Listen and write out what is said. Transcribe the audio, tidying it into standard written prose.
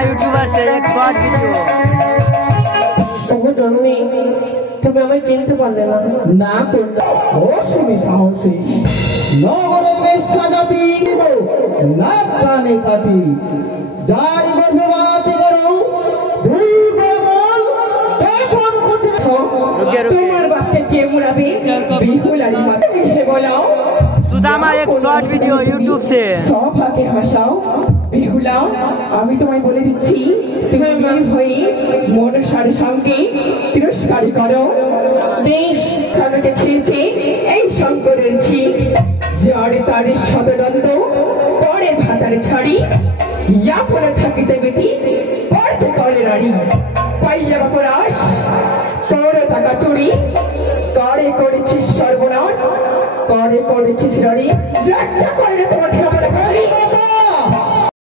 YouTuber से एक short video जन्मी তুমি আমায় চিনতে পারলে না না তোমরা অসীম সাহসী নগরের বেশ্যা জাতি না কানে কাটি যারি গর্ভবতী করো দুই বল এখন কুচে তোমার বাচ্চা কে মুরাবে বিহুলারি মাথা হে বলাও सुदामा एक शॉर्ट वीडियो यूट्यूब से সভাকে হাসাও বিহুলাও আমি তোমায় বলে দিচ্ছি তুমি মেয়ে হয়ে মনসার সঙ্গে তিরস্কারী করো বেশ খানাকে খেয়েছে এই শঙ্করের ঝি যারে তারে সদদণ্ড করে ভাতারে ছাড়ি ইয়া পরে থাকিতে বেটি পড়তে করে নারী পাইয়া বাপরাস করে টাকা চুরি করে করেছিস সর্বনাশ করে করেছিস রানী রক্ষা করে